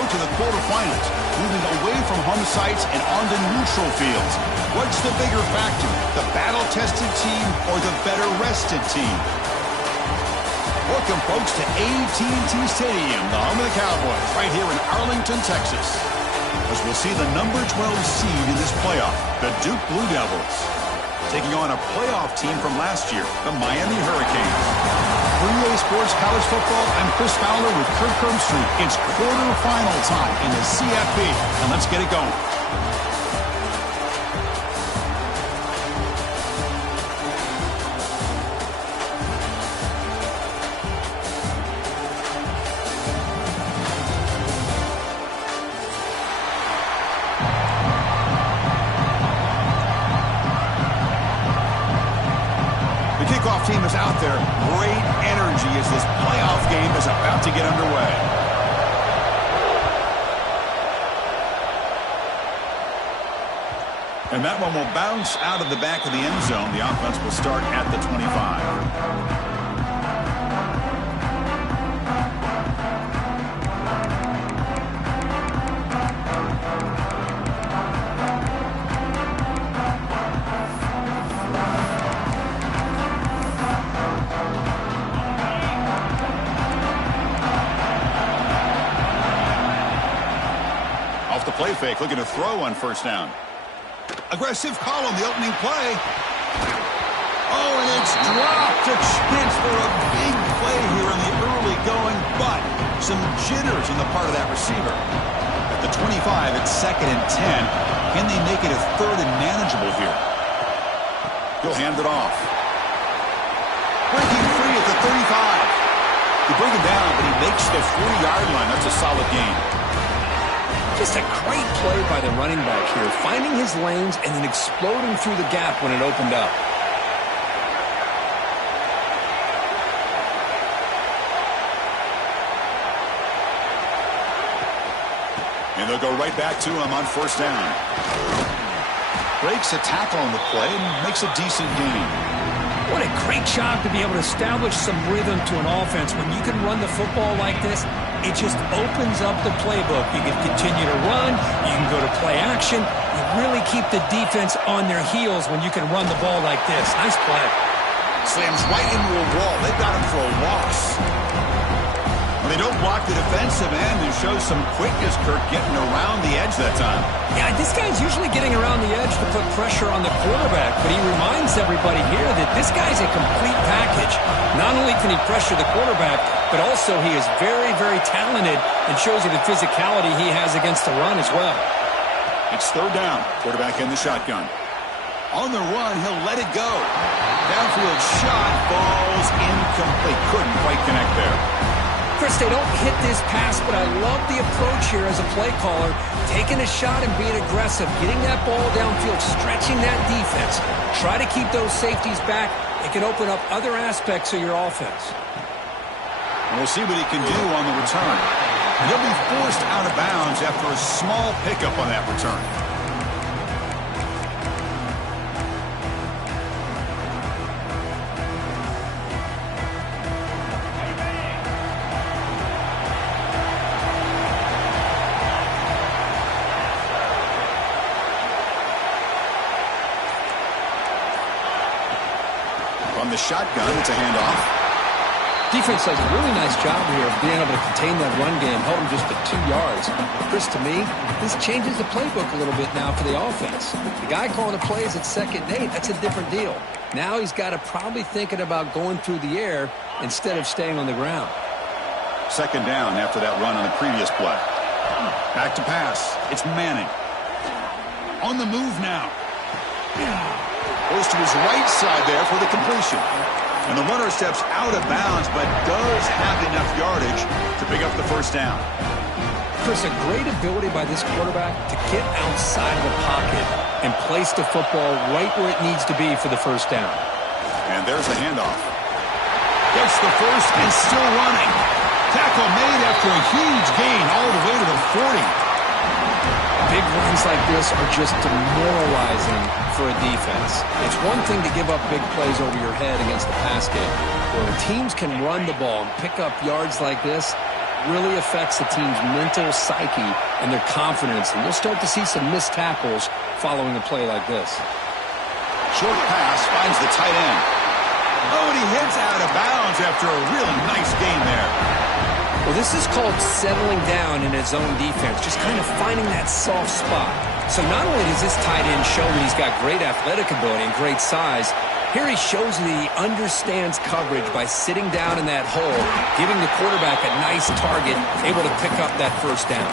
go to the quarterfinals, moving away from home sites and onto neutral fields. What's the bigger factor, the battle-tested team or the better-rested team? Welcome, folks, to AT&T Stadium, the home of the Cowboys, right here in Arlington, Texas. As we'll see the number 12 seed in this playoff, the Duke Blue Devils, taking on a playoff team from last year, the Miami Hurricanes. For EA Sports College Football, I'm Chris Fowler with Kirk Herbstreit. It's quarterfinal time in the CFB, and let's get it going. Team is out there. Great energy as this playoff game is about to get underway. And that one will bounce out of the back of the end zone. The offense will start at the 25. Play fake, looking to throw on first down. Aggressive call on the opening play. Oh, and it's dropped. A chance for a big play here in the early going, but some jitters on the part of that receiver. At the 25, it's 2nd and 10. Can they make it a 3rd and manageable here? He'll hand it off. Breaking free at the 35. They bring him down, but he makes the 40-yard line. That's a solid gain. Just a great play by the running back here, finding his lanes and then exploding through the gap when it opened up. And they'll go right back to him on first down. Breaks a tackle on the play and makes a decent gain. What a great job to be able to establish some rhythm to an offense. When you can run the football like this, it just opens up the playbook. You can continue to run. You can go to play action. You really keep the defense on their heels when you can run the ball like this. Nice play. Slams right into a wall. They've got him for a loss. They don't block the defensive end and show some quickness, Kirk, getting around the edge that time. Yeah, this guy's usually getting around the edge to put pressure on the quarterback, but he reminds everybody here that this guy's a complete package. Not only can he pressure the quarterback, but also he is very, very talented and shows you the physicality he has against the run as well. It's 3rd down. Quarterback in the shotgun. On the run, he'll let it go. Downfield shot falls incomplete. Couldn't quite connect there. Chris, they don't hit this pass, but I love the approach here as a play caller. Taking a shot and being aggressive, getting that ball downfield, stretching that defense. Try to keep those safeties back. It can open up other aspects of your offense. And we'll see what he can do on the return. And he'll be forced out of bounds after a small pickup on that return. The shotgun, it's a handoff. Defense does a really nice job here of being able to contain that run game, held him just to 2 yards. Chris, to me, this changes the playbook a little bit now for the offense. The guy calling the plays at 2nd and 8, that's a different deal. Now he's got to probably thinking about going through the air instead of staying on the ground. 2nd down after that run on the previous play. Back to pass. It's Manning. On the move now. Goes to his right side there for the completion. And the runner steps out of bounds, but does have enough yardage to pick up the first down. Chris, a great ability by this quarterback to get outside of the pocket and place the football right where it needs to be for the first down. And there's the handoff. Gets the first and still running. Tackle made after a huge gain all the way to the 40. Big runs like this are just demoralizing for a defense. It's one thing to give up big plays over your head against the pass game. Where teams can run the ball and pick up yards like this, really affects the team's mental psyche and their confidence, and you'll start to see some missed tackles following a play like this. Short pass finds the tight end. Oh, and he hits out of bounds after a really nice gain there. Well, this is called settling down in his own defense, just kind of finding that soft spot. So not only does this tight end show that he's got great athletic ability and great size, here he shows that he understands coverage by sitting down in that hole, giving the quarterback a nice target, able to pick up that first down.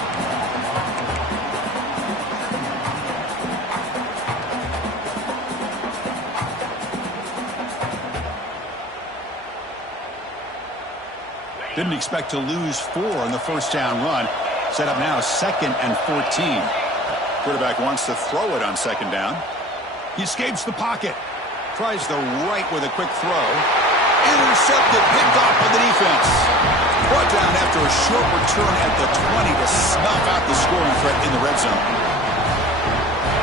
Didn't expect to lose 4 on the first down run. Set up now 2nd and 14. Quarterback wants to throw it on 2nd down. He escapes the pocket. Tries the right with a quick throw. Intercepted, picked off by the defense. Brought down after a short return at the 20 to snuff out the scoring threat in the red zone.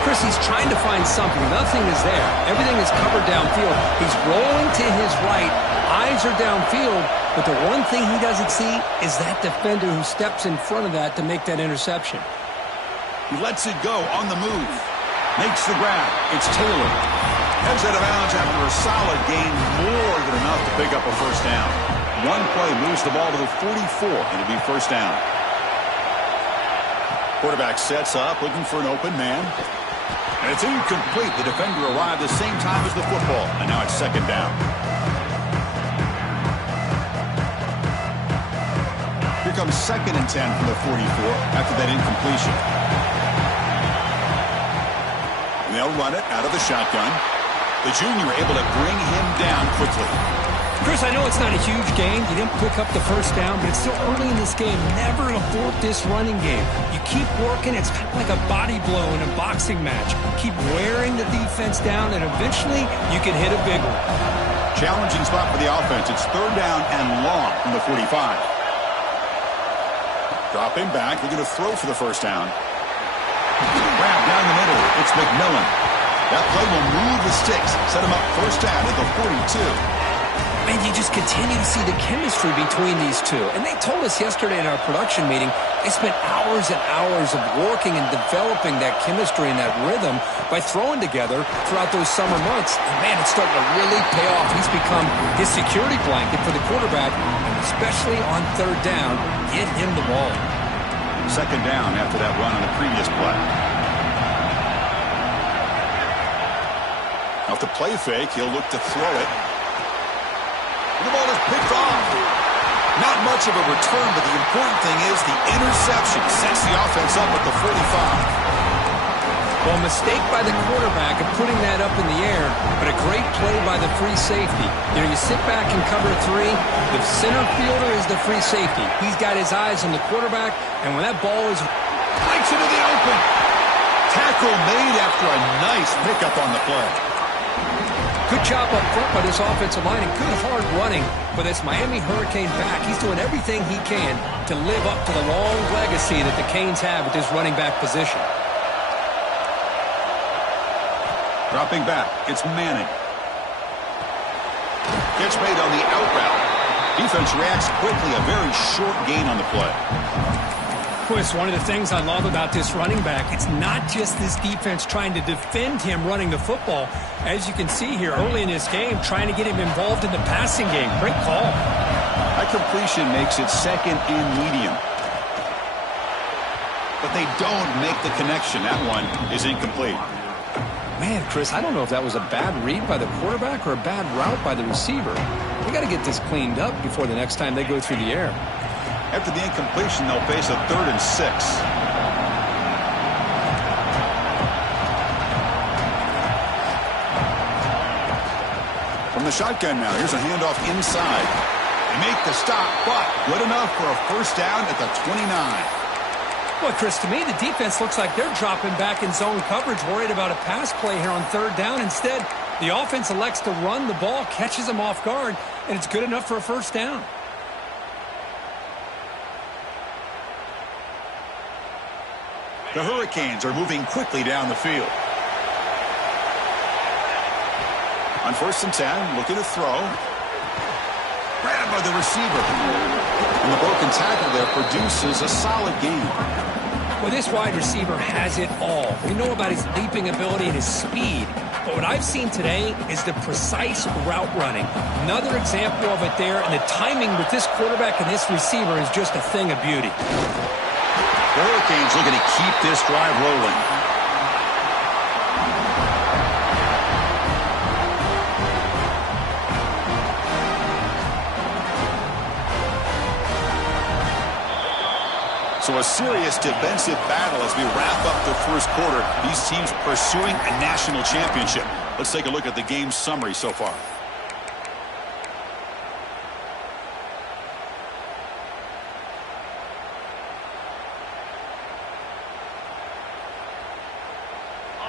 Chris, he's trying to find something. Nothing is there. Everything is covered downfield. He's rolling to his right. Eyes are downfield. But the one thing he doesn't see is that defender who steps in front of that to make that interception. He lets it go on the move. Makes the grab. It's Taylor. Heads out of bounds after a solid gain, more than enough to pick up a first down. One play moves the ball to the 44, and it'll be first down. Quarterback sets up, looking for an open man. And it's incomplete. The defender arrived the same time as the football, and now it's 2nd down. Here comes 2nd and 10 from the 44 after that incompletion. And they'll run it out of the shotgun. The junior able to bring him down quickly. Chris, I know it's not a huge gain. You didn't pick up the first down, but it's still early in this game. Never abort this running game. You keep working. It's kind of like a body blow in a boxing match. Keep wearing the defense down, and eventually you can hit a big one. Challenging spot for the offense. It's 3rd down and long from the 45. Dropping back. They're going to throw for the first down. Grab down the middle. It's McMillan. That play will move the sticks. Set him up first down at the 42. And you just continue to see the chemistry between these two. And they told us yesterday in our production meeting, they spent hours and hours of working and developing that chemistry and that rhythm by throwing together throughout those summer months. And man, it's starting to really pay off. He's become his security blanket for the quarterback, and especially on 3rd down, get him the ball. 2nd down after that run on the previous play. Off the play fake, he'll look to throw it. And the ball is picked off. Not much of a return, but the important thing is the interception sets the offense up at the 45. Well, mistake by the quarterback of putting that up in the air, but a great play by the free safety. You know, you sit back and cover 3. The center fielder is the free safety. He's got his eyes on the quarterback, and when that ball is breaks into the open. Tackle made after a nice pickup on the play. Good job up front by this offensive line and good hard running for this Miami Hurricane back. He's doing everything he can to live up to the long legacy that the Canes have at this running back position. Dropping back, it's Manning. Catch made on the out route. Defense reacts quickly, a very short gain on the play. Chris, one of the things I love about this running back, it's not just this defense trying to defend him running the football. As you can see here early in this game, trying to get him involved in the passing game. Great call. That completion makes it 2nd and medium. But they don't make the connection. That one is incomplete. Man, Chris, I don't know if that was a bad read by the quarterback or a bad route by the receiver. We got to get this cleaned up before the next time they go through the air. After the incompletion, they'll face a 3rd and 6. From the shotgun now, here's a handoff inside. They make the stop, but good enough for a first down at the 29. Well, Chris, to me, the defense looks like they're dropping back in zone coverage, worried about a pass play here on 3rd down. Instead, the offense elects to run the ball, catches them off guard, and it's good enough for a first down. The Hurricanes are moving quickly down the field. On 1st and 10, looking to throw. Grabbed by the receiver. And the broken tackle there produces a solid gain. Well, this wide receiver has it all. We know about his leaping ability and his speed. But what I've seen today is the precise route running. Another example of it there, and the timing with this quarterback and this receiver is just a thing of beauty. The Hurricanes looking to keep this drive rolling. So a serious defensive battle as we wrap up the first quarter. These teams pursuing a national championship. Let's take a look at the game summary so far.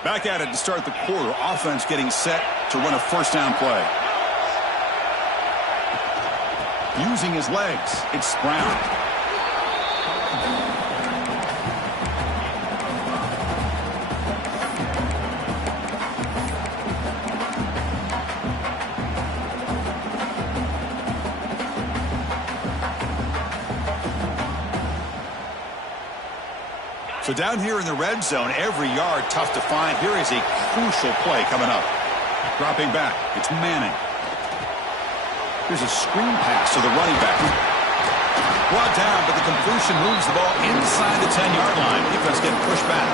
Back at it to start the quarter. Offense getting set to run a first down play. Using his legs, it's Brown. So down here in the red zone, every yard tough to find. Here is a crucial play coming up. Dropping back, it's Manning. Here's a screen pass to the running back. Brought down, but the completion moves the ball inside the 10-yard line. Defense getting pushed back.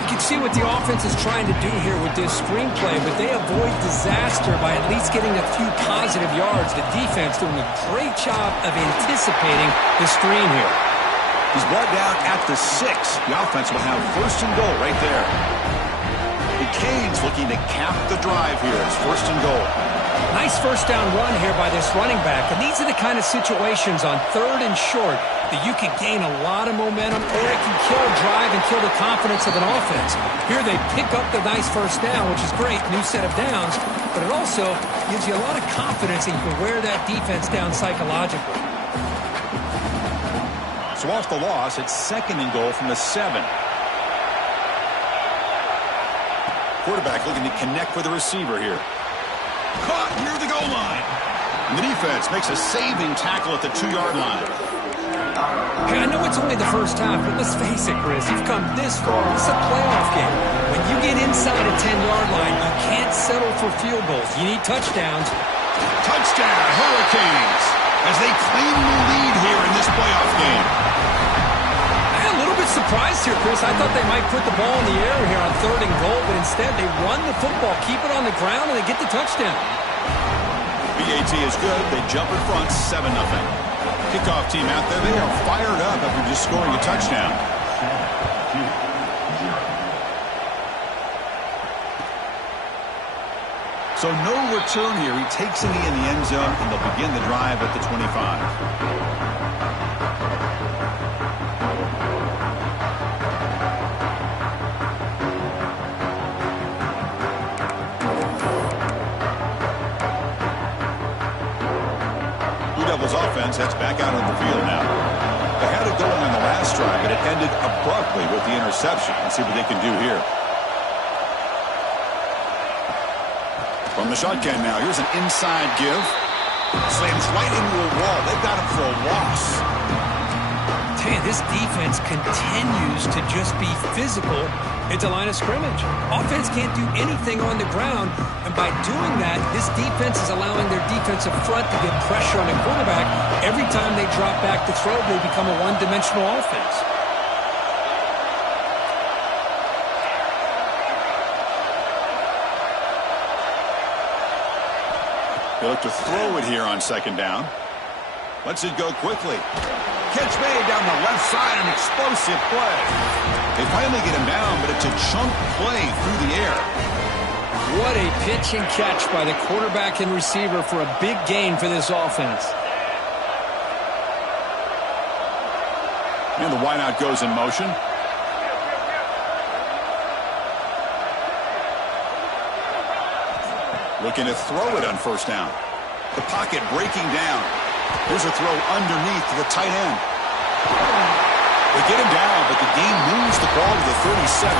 You can see what the offense is trying to do here with this screenplay, but they avoid disaster by at least getting a few positive yards. The defense doing a great job of anticipating the screen here. He's brought down at the 6. The offense will have first and goal right there. The Canes looking to cap the drive here. It's first and goal. Nice first down run here by this running back. And these are the kind of situations on third and short that you can gain a lot of momentum, or it can kill a drive and kill the confidence of an offense. Here they pick up the nice first down, which is great, new set of downs, but it also gives you a lot of confidence that you can wear that defense down psychologically. So off the loss, it's second and goal from the 7. Quarterback looking to connect with the receiver here. Caught near the goal line. And the defense makes a saving tackle at the 2-yard line. Hey, I know it's only the first half, but let's face it, Chris. You've come this far. It's a playoff game. When you get inside a 10-yard line, you can't settle for field goals. You need touchdowns. Touchdown, Hurricanes, as they claim the lead here in this playoff game. I'm a little bit surprised here, Chris. I thought they might put the ball in the air here on third and goal, but instead they run the football, keep it on the ground, and they get the touchdown. BAT is good. They jump in front, 7-0. Kickoff team out there. They are fired up after just scoring a touchdown. So no return here. He takes it in the end zone, and they'll begin the drive at the 25. Offense heads back out on the field now. They had it going on the last drive, but it ended abruptly with the interception. Let's see what they can do here. From the shotgun now, here's an inside give. Slams right into a wall. They've got him for a loss. Tell you, this defense continues to just be physical at the line of scrimmage. Offense can't do anything on the ground, and by doing that, this defense is allowing their defensive front to get pressure on the quarterback. Every time they drop back to throw, they become a one-dimensional offense. They look to throw it here on second down. Lets it go quickly. Catch made down the left side, an explosive play. They finally get him down, but it's a chunk play through the air. What a pitch and catch by the quarterback and receiver for a big gain for this offense. And the wideout goes in motion. Looking to throw it on first down. The pocket breaking down. Here's a throw underneath to the tight end. They get him down, but the game moves the ball to the 37.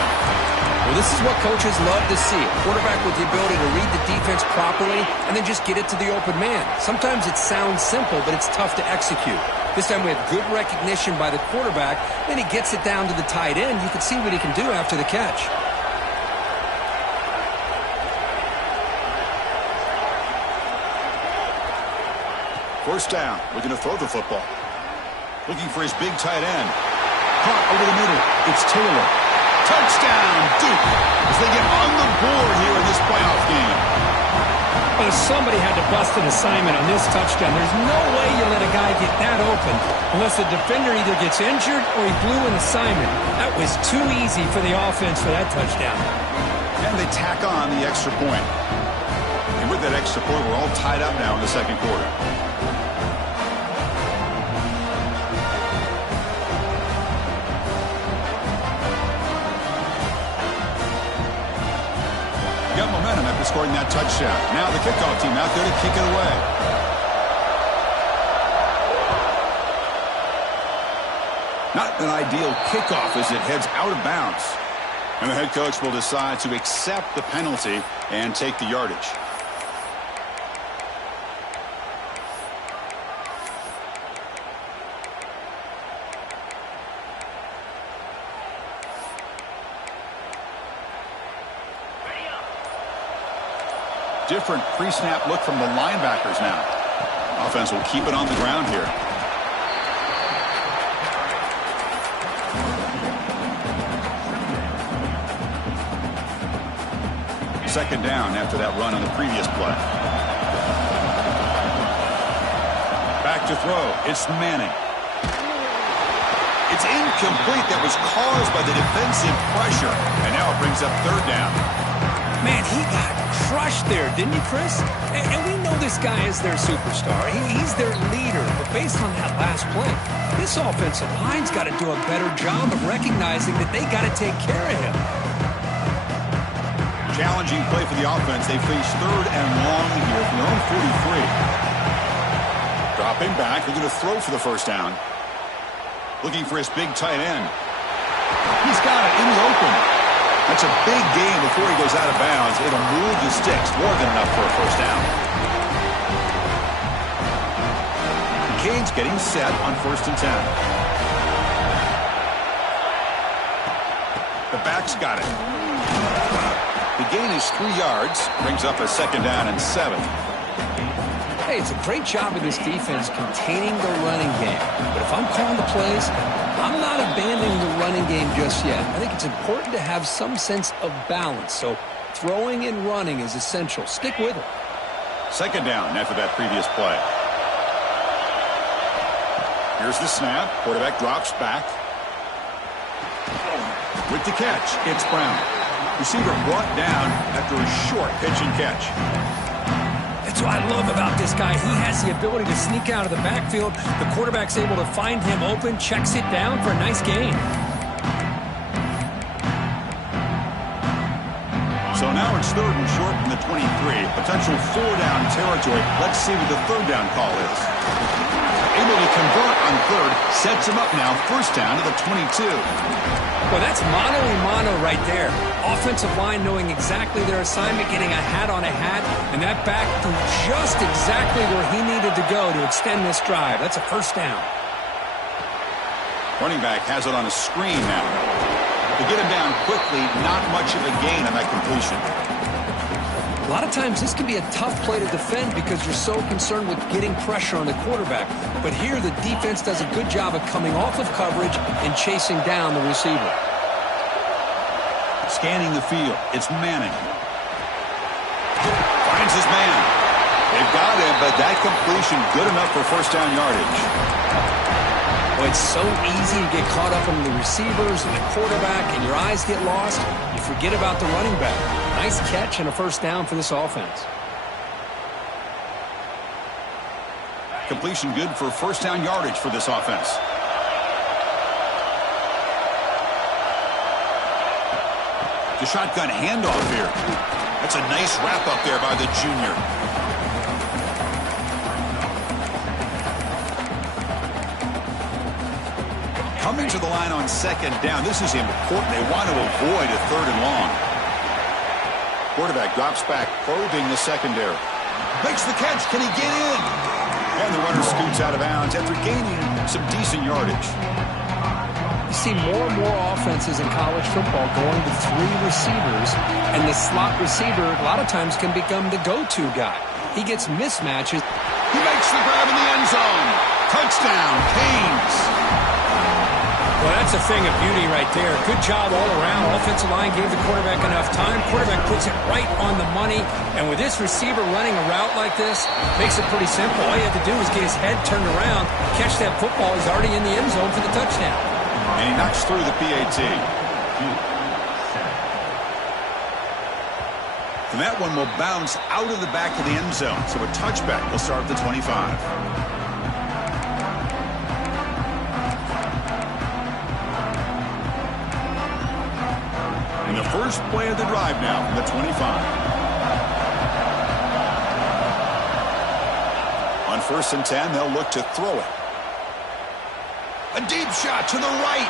Well, this is what coaches love to see. A quarterback with the ability to read the defense properly and then just get it to the open man. Sometimes it sounds simple, but it's tough to execute. This time we have good recognition by the quarterback. Then he gets it down to the tight end. You can see what he can do after the catch. First down, looking to throw the football. Looking for his big tight end. Caught over the middle. It's Taylor. Touchdown, Duke, as they get on the board here in this playoff game. Well, somebody had to bust an assignment on this touchdown. There's no way you let a guy get that open unless the defender either gets injured or he blew an assignment. That was too easy for the offense for that touchdown. And they tack on the extra point. And with that extra point, we're all tied up now in the second quarter. Got momentum after scoring that touchdown. Now the kickoff team out there to kick it away. Not an ideal kickoff as it heads out of bounds. And the head coach will decide to accept the penalty and take the yardage. Different pre-snap look from the linebackers now. Offense will keep it on the ground here. Second down after that run on the previous play. Back to throw. It's Manning. It's incomplete. That was caused by the defensive pressure. And now it brings up third down. Man, he got crushed there, didn't you, Chris? And we know this guy is their superstar. He's their leader. But based on that last play, this offensive line's got to do a better job of recognizing that they got to take care of him. Challenging play for the offense. They face third and long here from their own 43. Dropping back. They're going to throw for the first down. Looking for his big tight end. He's got it in the open. That's a big gain before he goes out of bounds. It'll move the sticks. More than enough for a first down. Cade's getting set on 1st and 10. The back's got it. The gain is 3 yards. Brings up a second down and 7. Hey, it's a great job of this defense containing the running game. But if I'm calling the plays, I'm not abandoning the running game just yet. I think it's important to have some sense of balance. So throwing and running is essential. Stick with it. Second down after that previous play. Here's the snap. Quarterback drops back. With the catch, it's Brown. Receiver brought down after a short pitch and catch. That's what I love about this guy. He has the ability to sneak out of the backfield. The quarterback's able to find him open, checks it down for a nice gain. So now it's third and short from the 23. Potential 4-down territory. Let's see what the third down call is. Able to convert on third. Sets him up now. First down to the 22. Well, that's mano-a-mano right there. Offensive line knowing exactly their assignment, getting a hat on a hat, and that back to just exactly where he needed to go to extend this drive. That's a first down. Running back has it on a screen now. To get him down quickly, not much of a gain on that completion. A lot of times this can be a tough play to defend because you're so concerned with getting pressure on the quarterback. But here the defense does a good job of coming off of coverage and chasing down the receiver. Scanning the field. It's Manning. Finds his man. They've got him, but that completion good enough for first down yardage. Well, it's so easy to get caught up in the receivers and the quarterback, and your eyes get lost. You forget about the running back. Nice catch and a first down for this offense. Completion good for first down yardage for this offense. The shotgun handoff here. That's a nice wrap up there by the junior. Coming to the line on second down. This is important. They want to avoid a third and long. Quarterback drops back, probing the secondary. Makes the catch. Can he get in? And the runner scoots out of bounds after gaining some decent yardage. You see more and more offenses in college football going to 3 receivers, and the slot receiver a lot of times can become the go-to guy. He gets mismatches. He makes the grab in the end zone. Touchdown, Canes. Well, that's a thing of beauty right there. Good job all around. Offensive line gave the quarterback enough time. Quarterback puts it right on the money. And with this receiver running a route like this, makes it pretty simple. All you have to do is get his head turned around, catch that football. He's already in the end zone for the touchdown. And he knocks through the PAT. And that one will bounce out of the back of the end zone. So a touchback will start at the 25. And the first play of the drive now from the 25. On 1st and 10, they'll look to throw it. A deep shot to the right.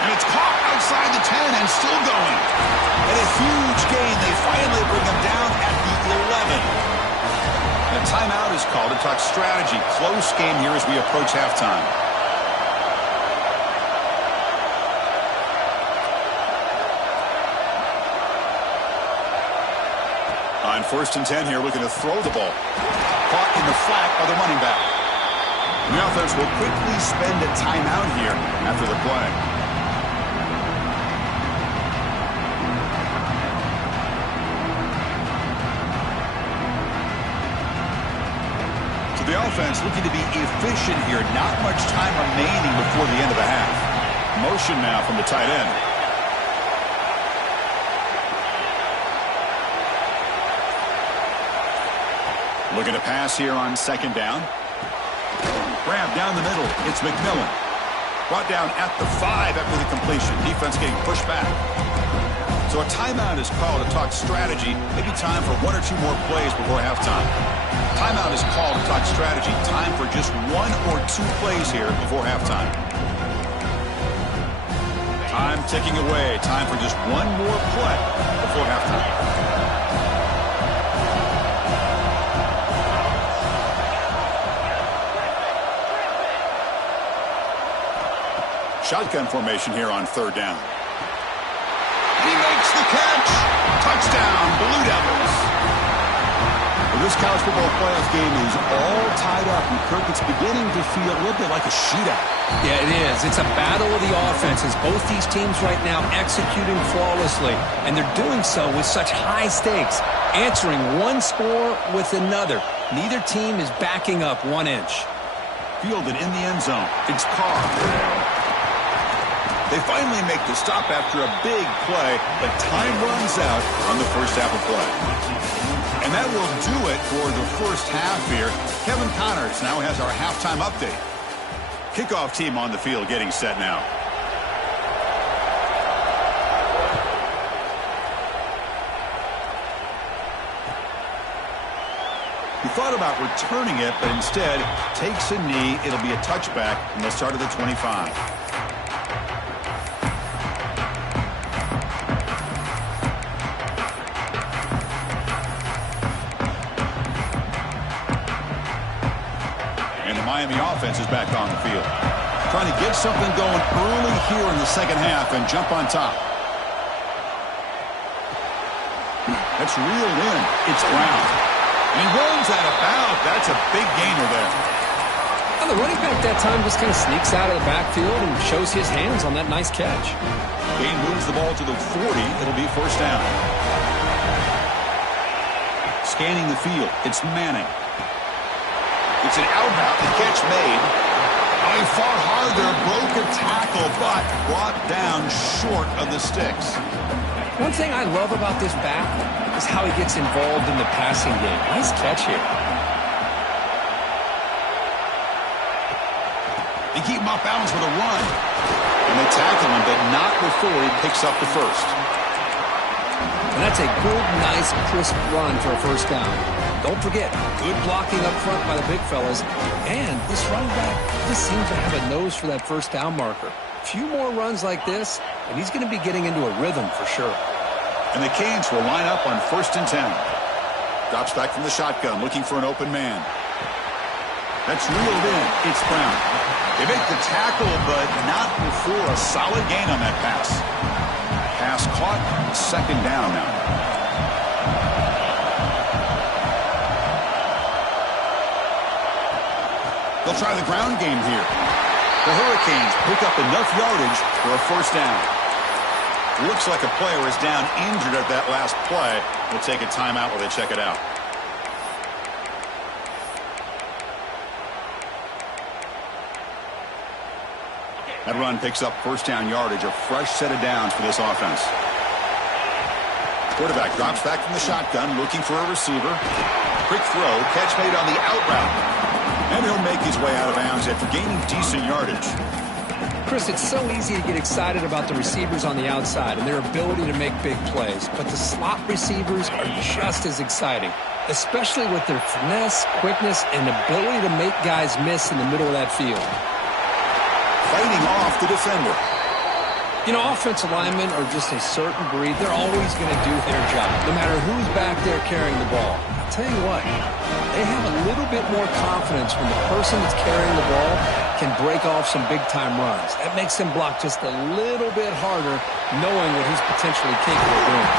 And it's caught outside the 10 and still going. And a huge gain. They finally bring him down at the 11. And a timeout is called to talk strategy. Close game here as we approach halftime. On 1st and 10 here, looking to throw the ball. Caught in the flat by the running back. The offense will quickly spend a timeout here after the play. So the offense looking to be efficient here. Not much time remaining before the end of the half. Motion now from the tight end. Looking to pass here on 2nd down. Grab down the middle. It's McMillan. Brought down at the 5 after the completion. Defense getting pushed back. So a timeout is called to talk strategy. Maybe time for 1 or 2 more plays before halftime. Timeout is called to talk strategy. Time for just 1 or 2 plays here before halftime. Time ticking away. Time for just 1 more play before halftime. Shotgun formation here on 3rd down. He makes the catch. Touchdown, Blue Devils. Well, this college football playoff game is all tied up, and Kirk, it's beginning to feel a little bit like a shootout. Yeah, it is. It's a battle of the offenses. Both these teams right now executing flawlessly, and they're doing so with such high stakes, answering one score with another. Neither team is backing up 1 inch. Fielded in the end zone. It's Carr. They finally make the stop after a big play, but time runs out on the first half of play. And that will do it for the first half here. Kevin Connors now has our halftime update. Kickoff team on the field getting set now. He thought about returning it, but instead takes a knee. It'll be a touchback, and they'll start at the 25. Miami offense is back on the field. Trying to get something going early here in the second half and jump on top. That's reeled in. It's Brown. And he runs out of bounds. That's a big gainer there. Well, the running back that time just kind of sneaks out of the backfield and shows his hands on that nice catch. Gain moves the ball to the 40. It'll be 1st down. Scanning the field. It's Manning. It's an out-route, the catch made. Oh, he fought hard there, broke a tackle, but brought down short of the sticks. One thing I love about this back is how he gets involved in the passing game. Nice catch here. They keep him off balance with a run. And they tackle him, but not before he picks up the first. And that's a good, nice, crisp run for a first down. Don't forget, good blocking up front by the big fellas. And this running back just seems to have a nose for that first down marker. A few more runs like this, and he's going to be getting into a rhythm for sure. And the Canes will line up on 1st and 10. Drops back from the shotgun, looking for an open man. That's reeled in. It's Brown. They make the tackle, but not before a solid gain on that pass. Pass caught, 2nd down now. They'll try the ground game here. The Hurricanes pick up enough yardage for a first down. Looks like a player is down injured at that last play. We'll take a timeout while they check it out. That run picks up first down yardage, a fresh set of downs for this offense. Quarterback drops back from the shotgun, looking for a receiver. Quick throw, catch made on the out route. And he'll make his way out of bounds after gaining decent yardage. Chris, it's so easy to get excited about the receivers on the outside and their ability to make big plays. But the slot receivers are just as exciting, especially with their finesse, quickness, and ability to make guys miss in the middle of that field. Fighting off the defender. You know, offensive linemen are just a certain breed. They're always going to do their job, no matter who's back there carrying the ball. I'll tell you what, they have a little bit more confidence when the person that's carrying the ball can break off some big-time runs. That makes them block just a little bit harder, knowing what he's potentially capable of doing.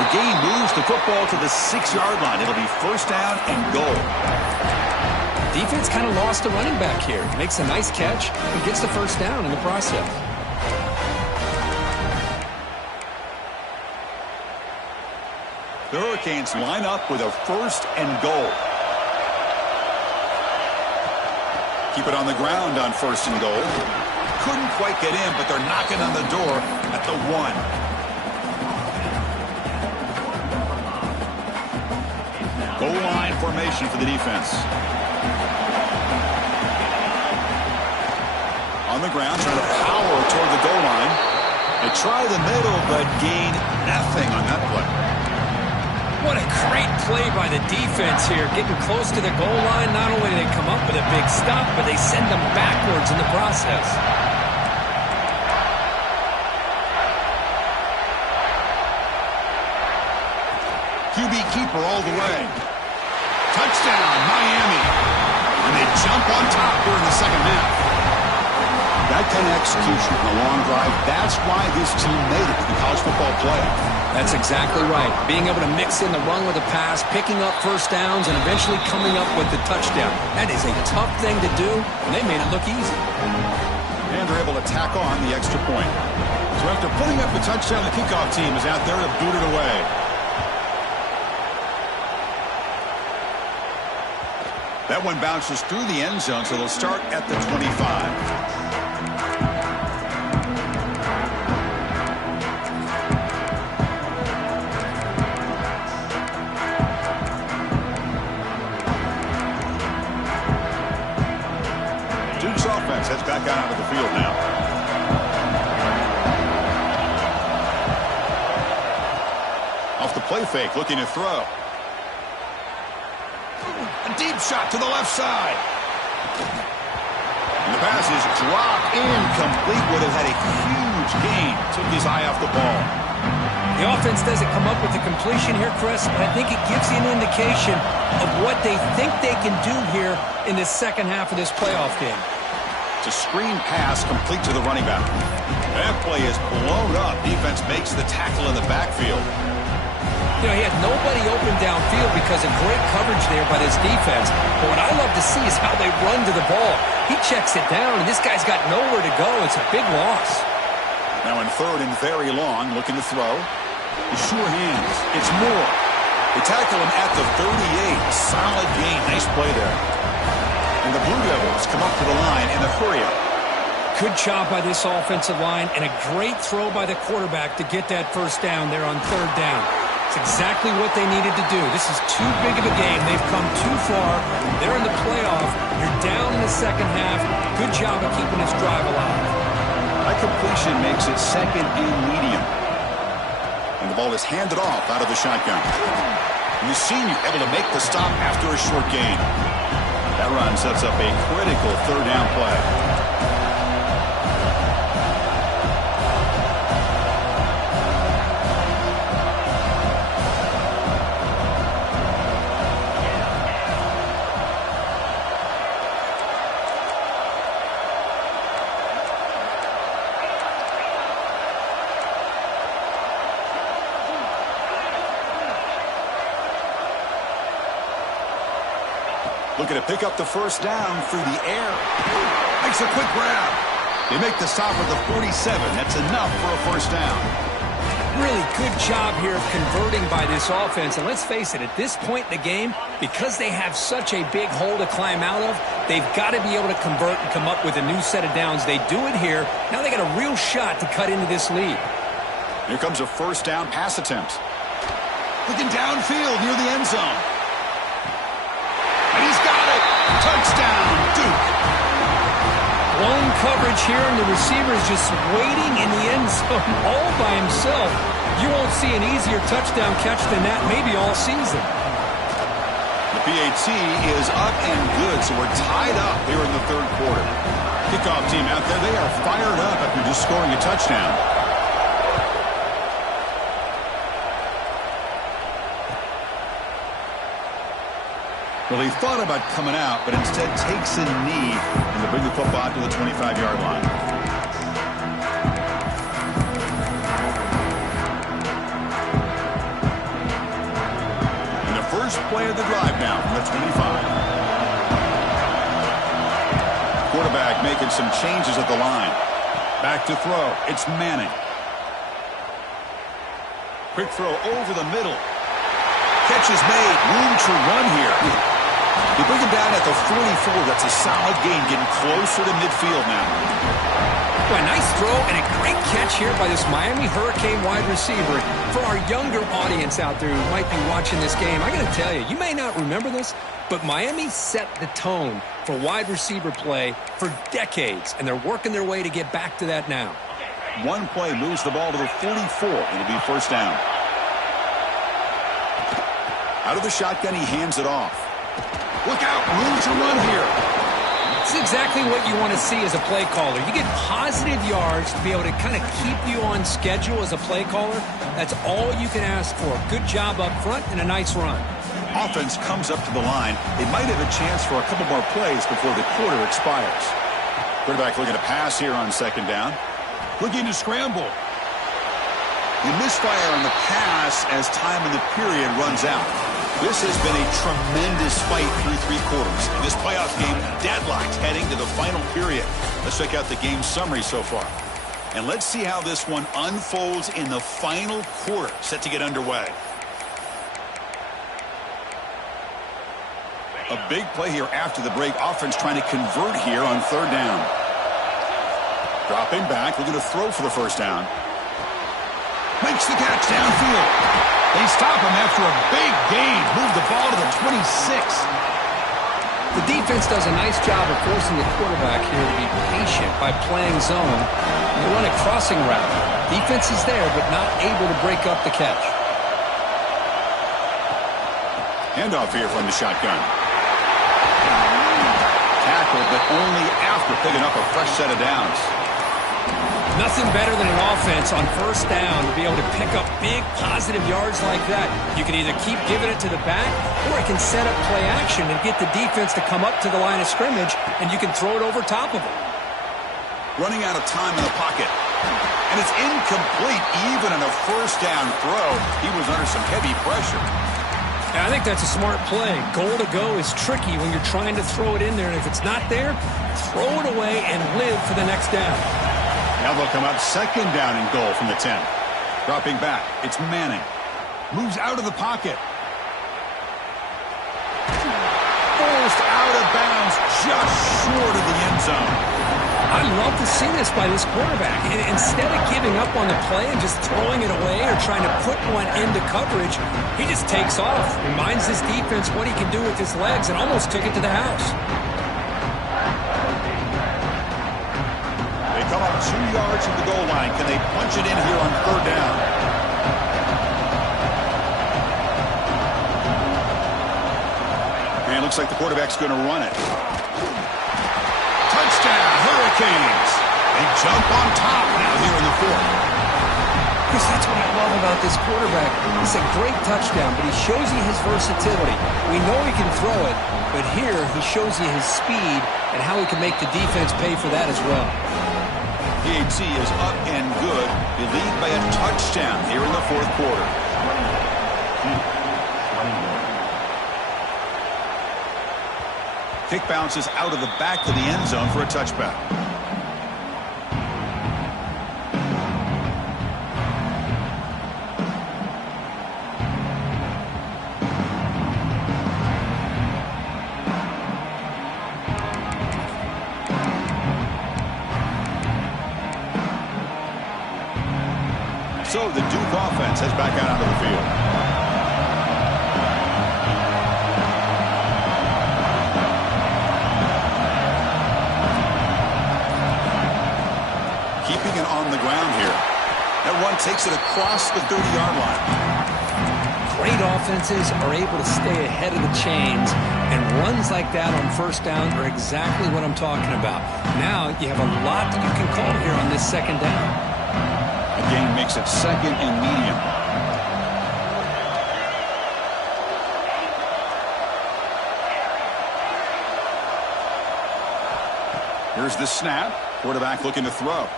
The game moves the football to the 6-yard line. It'll be first down and goal. Defense kind of lost the running back here. Makes a nice catch and gets the first down in the process. The Hurricanes line up with a first and goal. Keep it on the ground on first and goal. Couldn't quite get in, but they're knocking on the door at the 1. Goal line formation for the defense. On the ground, trying to power toward the goal line. They try the middle, but gain nothing on that play. What a great play by the defense here. Getting close to the goal line, not only do they come up with a big stop, but they send them backwards in the process. QB keeper all the way. Touchdown, Miami. And they jump on top during the second half. That kind of execution from a long drive, that's why this team made it to the college football playoff. That's exactly right. Being able to mix in the run with the pass, picking up first downs, and eventually coming up with the touchdown. That is a tough thing to do, and they made it look easy. And they're able to tack on the extra point. So after putting up the touchdown, the kickoff team is out there to boot it away. That one bounces through the end zone, so they'll start at the 25. Heads back out onto the field now. Off the play fake, looking to throw. A deep shot to the left side. And the pass is dropped incomplete. Would have had a huge gain. Took his eye off the ball. The offense doesn't come up with the completion here, Chris, but I think it gives you an indication of what they think they can do here in this second half of this playoff game. It's a screen pass complete to the running back. That play is blown up. Defense makes the tackle in the backfield. You know, he had nobody open downfield because of great coverage there by this defense. But what I love to see is how they run to the ball. He checks it down, and this guy's got nowhere to go. It's a big loss. Now in third and very long, looking to throw. With sure hands. It's Moore. They tackle him at the 38. Solid gain. Nice play there. And the Blue Devils come up to the line in a hurry-up. Good job by this offensive line, and a great throw by the quarterback to get that first down there on third down. It's exactly what they needed to do. This is too big of a game. They've come too far. They're in the playoff. You're down in the second half. Good job of keeping this drive alive. That completion makes it second and medium. And the ball is handed off out of the shotgun. And the senior able to make the stop after a short gain. That run sets up a critical third down play. Looking to pick up the first down through the air. Makes a quick grab. They make the stop at the 47. That's enough for a first down. Really good job here of converting by this offense. And let's face it, at this point in the game, because they have such a big hole to climb out of, they've got to be able to convert and come up with a new set of downs. They do it here. Now they got a real shot to cut into this lead. Here comes a first down pass attempt. Looking downfield near the end zone. And he's got it. Touchdown, Duke. Blown coverage here, and the receiver is just waiting in the end zone all by himself. You won't see an easier touchdown catch than that maybe all season. The PAT is up and good, so we're tied up here in the third quarter. Kickoff team out there, they are fired up after just scoring a touchdown. Well, he thought about coming out, but instead takes a knee and to bring the football to the 25-yard line. And the first play of the drive now from the 25. Quarterback making some changes at the line. Back to throw. It's Manning. Quick throw over the middle. Catch is made. Room to run here. They bring him down at the 44. That's a solid gain, getting closer to midfield now. Well, a nice throw and a great catch here by this Miami Hurricane wide receiver. For our younger audience out there who might be watching this game, I got to tell you, you may not remember this, but Miami set the tone for wide receiver play for decades, and they're working their way to get back to that now. One play moves the ball to the 44. It'll be first down. Out of the shotgun, he hands it off. Look out, room to run here. It's exactly what you want to see as a play caller. You get positive yards to be able to kind of keep you on schedule as a play caller. That's all you can ask for. Good job up front and a nice run. Offense comes up to the line. They might have a chance for a couple more plays before the quarter expires. Quarterback looking to pass here on second down. Looking to scramble. You misfire on the pass as time in the period runs out. This has been a tremendous fight through three quarters. In this playoff game, deadlocked heading to the final period. Let's check out the game summary so far. And let's see how this one unfolds in the final quarter, set to get underway. A big play here after the break. Offense trying to convert here on third down. Dropping back, looking to throw for the first down. Makes the catch downfield. They stop him after a big gain. Move the ball to the 26. The defense does a nice job of forcing the quarterback here to be patient by playing zone. They run a crossing route. Defense is there, but not able to break up the catch. Handoff here from the shotgun. Tackle, but only after picking up a fresh set of downs. Nothing better than an offense on first down to be able to pick up big positive yards like that. You can either keep giving it to the back, or it can set up play action and get the defense to come up to the line of scrimmage, and you can throw it over top of them. Running out of time in the pocket. And it's incomplete even in a first down throw. He was under some heavy pressure. I think that's a smart play. Goal to go is tricky when you're trying to throw it in there, and if it's not there, throw it away and live for the next down. Now they'll come out second down and goal from the 10. Dropping back, it's Manning. Moves out of the pocket. Forced out of bounds, just short of the end zone. I love to see this by this quarterback. Instead of giving up on the play and just throwing it away or trying to put one into coverage, he just takes off, reminds his defense what he can do with his legs, and almost took it to the house. Come up 2 yards from the goal line. Can they punch it in here on third down? Looks like the quarterback's going to run it. Touchdown, Hurricanes. They jump on top now here in the fourth. Chris, that's what I love about this quarterback. It's a great touchdown, but he shows you his versatility. We know he can throw it, but here he shows you his speed and how he can make the defense pay for that as well. PAT is up and good. They lead by a touchdown here in the fourth quarter. Kick bounces out of the back of the end zone for a touchback. So the Duke offense heads back out onto the field. Keeping it on the ground here. That run takes it across the 30-yard line. Great offenses are able to stay ahead of the chains, and runs like that on first down are exactly what I'm talking about. Now you have a lot that you can call here on this second down. Gain makes it second and medium. Here's the snap. Quarterback looking to throw.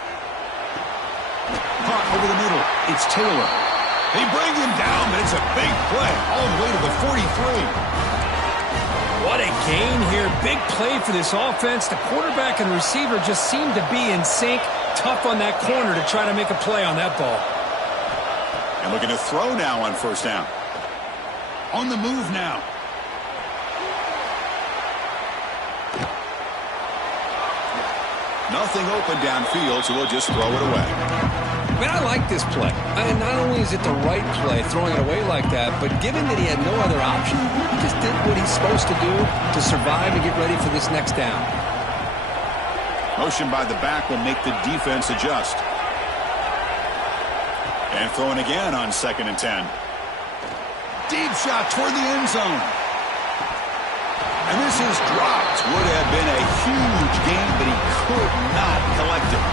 Caught over the middle. It's Taylor. They bring him down, but it's a big play all the way to the 43. What a gain here. Big play for this offense. The quarterback and receiver just seem to be in sync. Tough on that corner to try to make a play on that ball. And looking to throw now on first down. On the move now. Nothing open downfield, so we'll just throw it away. Man, I like this play. And not only is it the right play, throwing it away like that, but given that he had no other option, he just did what he's supposed to do to survive and get ready for this next down. Motion by the back will make the defense adjust. And throwing again on 2nd and 10. Deep shot toward the end zone. And this is dropped. Would have been a huge gain, but he could not collect it.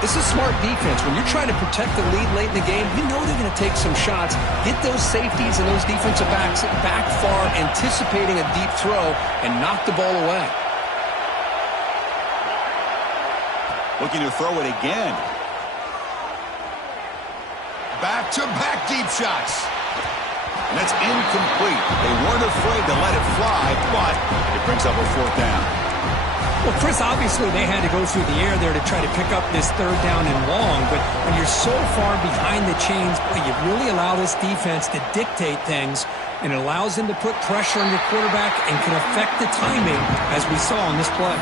This is smart defense. When you're trying to protect the lead late in the game, you know they're going to take some shots, get those safeties and those defensive backs back far, anticipating a deep throw, and knock the ball away. Looking to throw it again. Back-to-back deep shots. And that's incomplete. They weren't afraid to let it fly, but it brings up a 4th down. Well, Chris, obviously they had to go through the air there to try to pick up this 3rd down and long, but when you're so far behind the chains, boy, you really allow this defense to dictate things, and it allows them to put pressure on your quarterback and can affect the timing, as we saw on this play.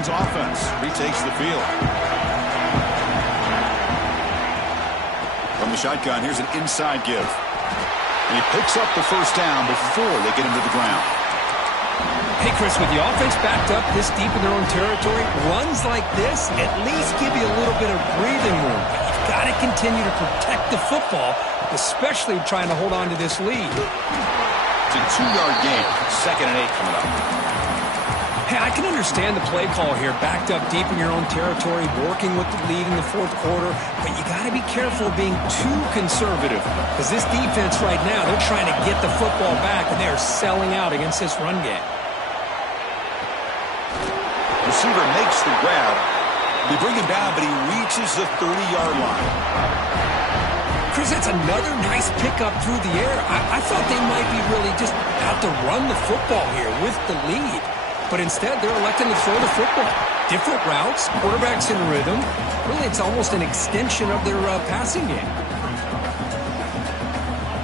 Offense retakes the field. From the shotgun, here's an inside give. And he picks up the first down before they get him to the ground. Hey, Chris, with the offense backed up this deep in their own territory, runs like this at least give you a little bit of breathing room. But you've got to continue to protect the football, especially trying to hold on to this lead. It's a 2-yard gain. 2nd and 8 coming up. Hey, I can understand the play call here, backed up deep in your own territory, working with the lead in the 4th quarter, but you got to be careful of being too conservative, because this defense right now, they're trying to get the football back, and they are selling out against this run game. Receiver makes the grab. They bring him down, but he reaches the 30-yard line. Chris, that's another nice pickup through the air. I thought they might be really just out to run the football here with the lead. But instead, they're electing to throw the football. Different routes, quarterbacks in rhythm. Really, it's almost an extension of their passing game.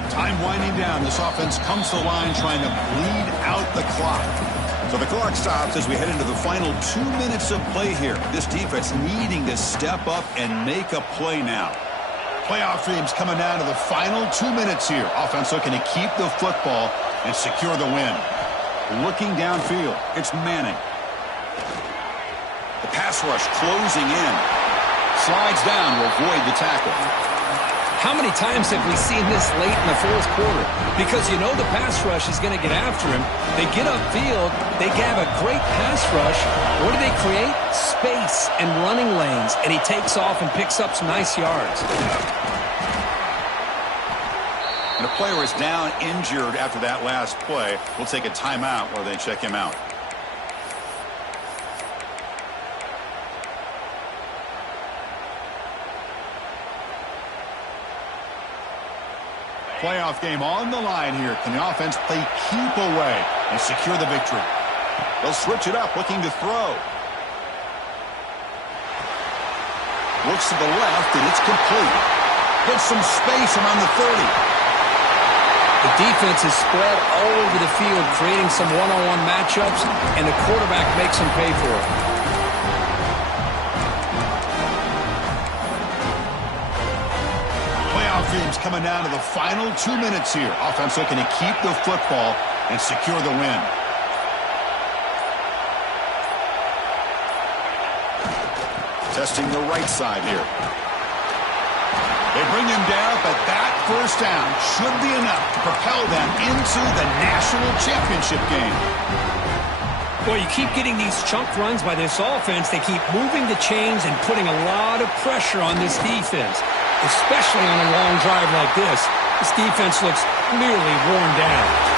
Time winding down. This offense comes to the line trying to bleed out the clock. So the clock stops as we head into the final 2 minutes of play here. This defense needing to step up and make a play now. Playoff dreams coming down to the final 2 minutes here. Offense looking to keep the football and secure the win. Looking downfield, it's Manning. The pass rush closing in. Slides down to avoid the tackle. How many times have we seen this late in the fourth quarter? Because you know the pass rush is going to get after him. They get upfield. They have a great pass rush. What do they create? Space and running lanes. And he takes off and picks up some nice yards. And a player is down injured after that last play. We'll take a timeout while they check him out. Playoff game on the line here. Can the offense play keep away and secure the victory? They'll switch it up, looking to throw. Looks to the left, and it's complete. Gets some space around the 30. The defense is spread all over the field, creating some one-on-one matchups, and the quarterback makes them pay for it. Game's coming down to the final 2 minutes here. Offense looking to keep the football and secure the win. Testing the right side here. They bring him down, but that first down should be enough to propel them into the national championship game. Well, you keep getting these chunk runs by this offense. They keep moving the chains and putting a lot of pressure on this defense. Especially on a long drive like this. This defense looks clearly worn down.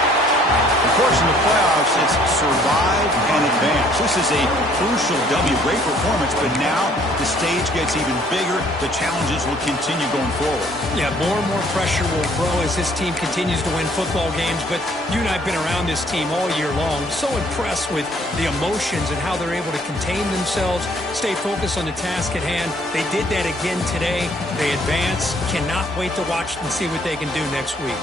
Of course, in the playoffs, it's survive and advance. This is a crucial W. Great performance, but now the stage gets even bigger. The challenges will continue going forward. Yeah, more and more pressure will grow as this team continues to win football games. But you and I have been around this team all year long. So impressed with the emotions and how they're able to contain themselves, stay focused on the task at hand. They did that again today. They advance. Cannot wait to watch and see what they can do next week.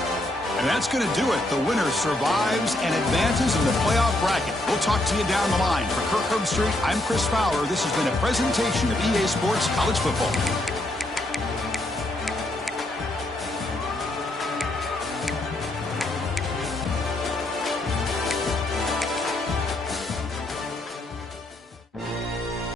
And that's going to do it. The winner survives and advances in the playoff bracket. We'll talk to you down the line. For Kirk Herbstreit, I'm Chris Fowler. This has been a presentation of EA Sports College Football.